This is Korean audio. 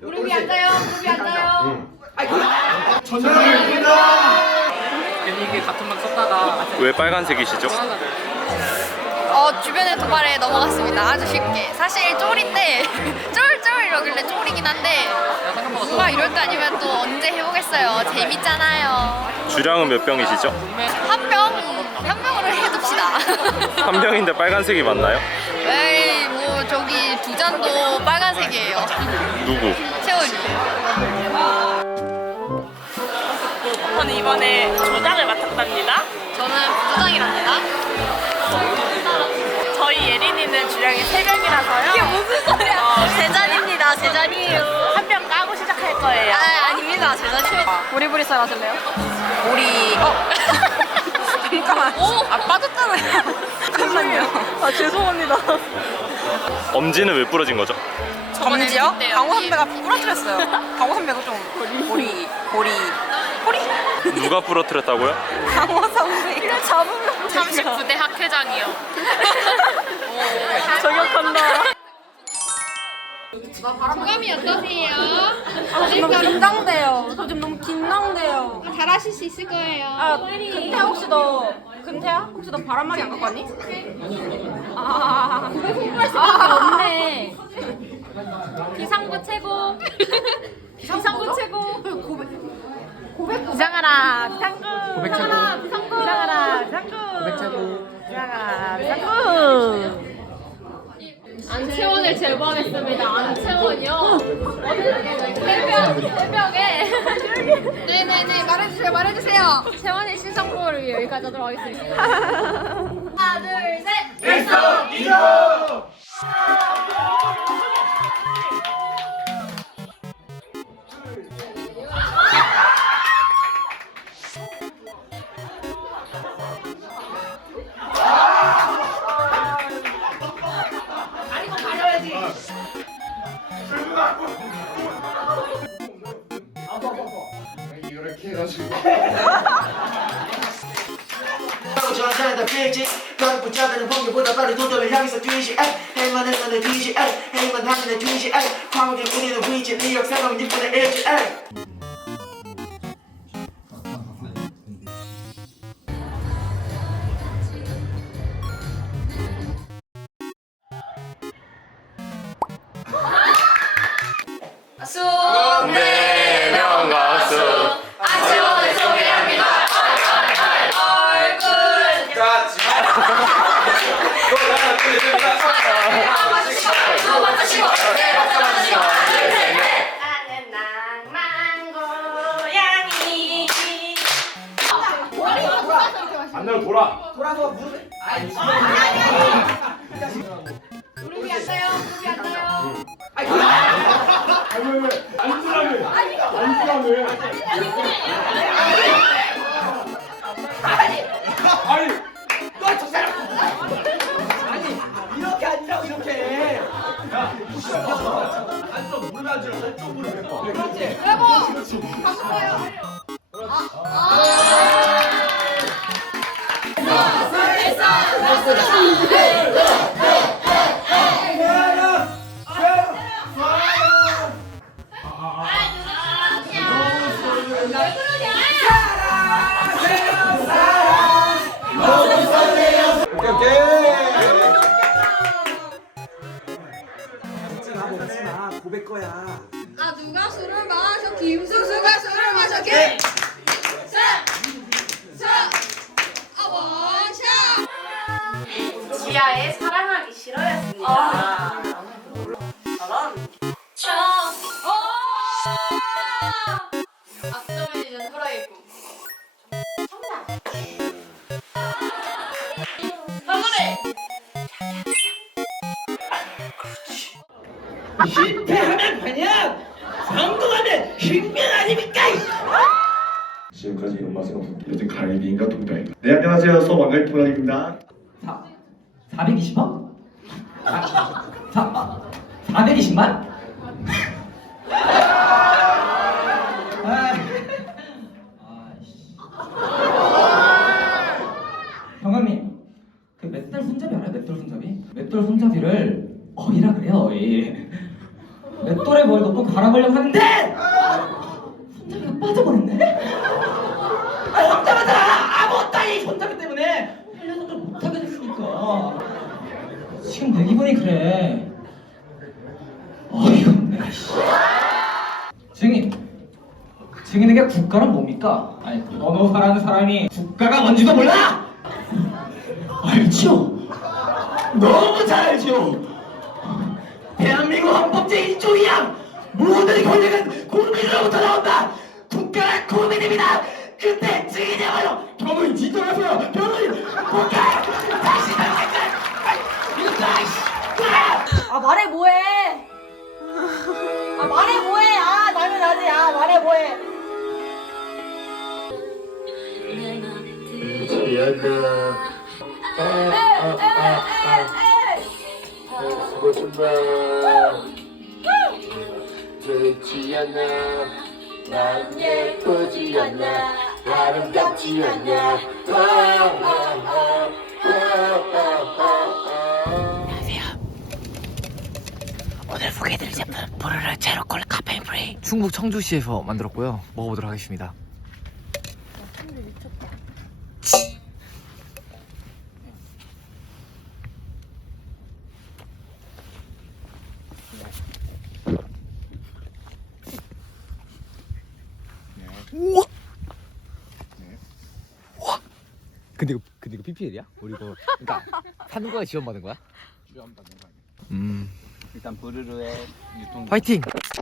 무릎이 앉아요. 무릎이 앉아요. 괜히 이게 같은 말 썼다가 왜 빨간색이시죠? 어 주변의 도발에 넘어갔습니다. 아주 쉽게. 사실 쫄인데 쫄쫄 이러길래 쫄이긴 한데 뭔가 이럴 때 아니면 또 언제 해보겠어요. 재밌잖아요. 주량은 몇 병이시죠? 한 병, 한 병으로 해둡시다. 한 병인데 빨간색이 맞나요? 에이 뭐 저기 두 잔도 빨간색이에요. 누구? 채원이. 저는 이번에 조작을 맡았답니다. 저는 부장이랍니다. 저희 예린이는 주량이 3병이라서요. 이게 무슨 소리야? 어, 제 잔입니다. 제 잔이에요. 한 병 까고 시작할 거예요. 아 아닙니다. 제 잔입니다. 보리보리 쌀 하실래요? 보리. 어. 잠깐만. 오. 아 빠졌잖아요. 잠깐만요. 아, 죄송합니다. 엄지는 왜 부러진 거죠? 검지요? 강호 선배가 부러뜨렸어요. 강호 선배가 좀 보리 보리 보리 누가 부러뜨렸다고요? 강호 선배 이걸 잡으면 39대 학회장이요. 저격한다. 소감이 어떠세요? 너무 긴장돼요. 저 지금 너무 긴장돼요. 잘하실 수 있을 거예요. 아 근태야 혹시 너 근태야 혹시 너 바람막이 안 갖고 왔니? 아 홍보할 생각이 없네. 비상구 최고. 비상구 최고. 고백 고백 비상하라 비상구. 고백 최고. 비상구. 비상하라 비상구. 고백 최고. 비상하라 비상구. 안채원을 제보하겠습니다. 안채원이요. 새벽, 새벽에. 네네네, 말해주세요, 말해주세요. 채원의 신상보호를 위해 여기까지 하도록 하겠습니다. 하고. 전산에다 빌지. 너를 붙잡는 번개보다 빠른 도전을 향해서 뛰지. 에이 행만 행만 내 뒤지. 에이 행만 하면 내 뒤지. 에이 과목의 우리는 위치 네 역사가 니분의 일지. 에이. 네, 무릎이 김수수가 술을. 아 원샷. 지하에 사랑하기 싫어였습니다. 앞서면 이제 후라이고. 실패하면 그냥 성공하면 흰면 아닙니까 지금까지 이런 맛은 없었다. 요즘 갈비인가 동닭인가. 네 안녕하세요. 소망갈 동락입니다. 420만? 4, 420만? 아이씨. 경감님, 그 맷돌 손잡이 알아요? 맷돌 손잡이? 맷돌 손잡이를 어이라 그래요, 어이. 바라보려고 하는데 손잡이가 빠져버렸네. 아 혼자마자 아무 따위 손잡이 때문에 훈련을 못하게 됐으니까 지금 내 기분이 그래. 씨. 증인 증인에게 국가란 뭡니까? 아니 변호사라는 사람이 국가가 뭔지도 몰라? 알죠? 너무 잘 알죠? 대한민국 헌법 제 1조 2항 모든 권력은 국민으로부터 나온다. 국가가 국민입니다. 그때 증인이야말로 변호인 진정하세요. 변호인 국가 다시 당신들 이거 다시 아 말해 뭐해? 아 말해 뭐해? 아 나는 나지. 아 말해 뭐해? 좋지 않아. 난 예쁘지 않아. 아름답지 않아. 충북 청주시에서 만들었고요. 먹어보도록 하겠습니다. 우와! 와! 근데 이거 근데 이거 PPL이야? 우리 이거 그러니까 사는 거에 지원 받은 거야? 지원받는 거 아니야? 음. 일단 부르르의 유통. 화이팅!